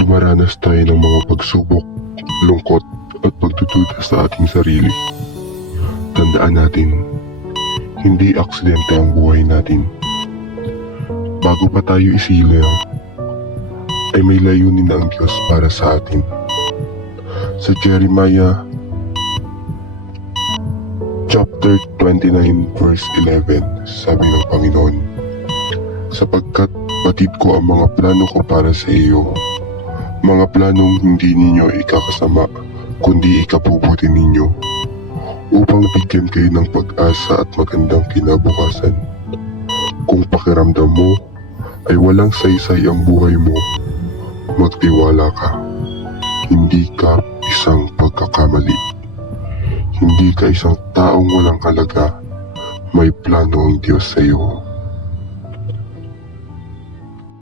dumaranas tayo ng mga pagsubok, lungkot at pagdududa sa ating sarili. Tandaan natin, hindi aksidente ang buhay natin. Bago pa tayo isilang, ay may layunin na ang Diyos para sa atin. Sa Jeremiah chapter 29 verse 11, sabi ng Panginoon, sapagkat batid ko ang mga plano ko para sa iyo, mga planong hindi ninyo ikakasama, kundi ikabubuti ninyo, upang bigyan kayo ng pag-asa at magandang kinabukasan. Kung pakiramdam mo ay walang saysay ang buhay mo, magtiwala ka. Hindi ka isang pagkakamali. Hindi ka isang taong walang halaga. May plano ang Diyos sa iyo.